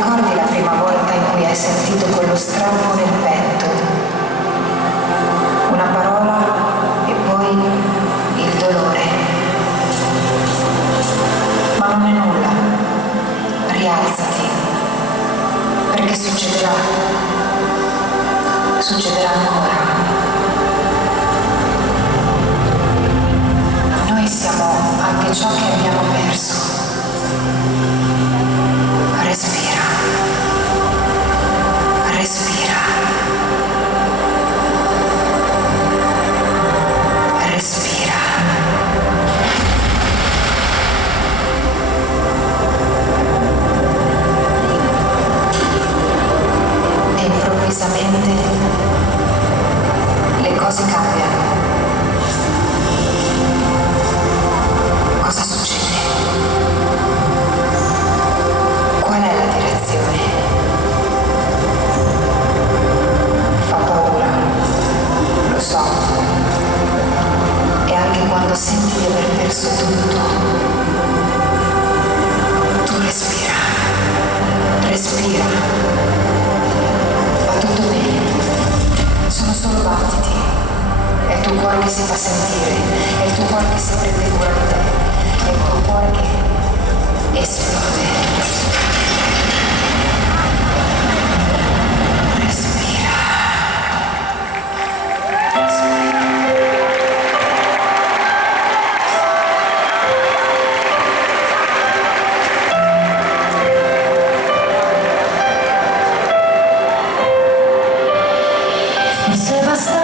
ricordi la prima volta in cui hai sentito quello strappo nel petto? Una parola e poi il dolore. Ma non è nulla. Rialzati. Perché succederà. Succederà ancora. Noi siamo anche ciò che abbiamo perso. Respira. Respira. Respira. E improvvisamente le cose cambiano. Cosa succede? Qual è la direzione? Fa paura, lo so. E anche quando senti di aver perso tutto, tu respira, respira. Va tutto bene, sono solo battiti. È il tuo cuore che si fa sentire, è il tuo cuore che si prende cura di te, è il tuo cuore che esplode. Respira. Respira. Forse basta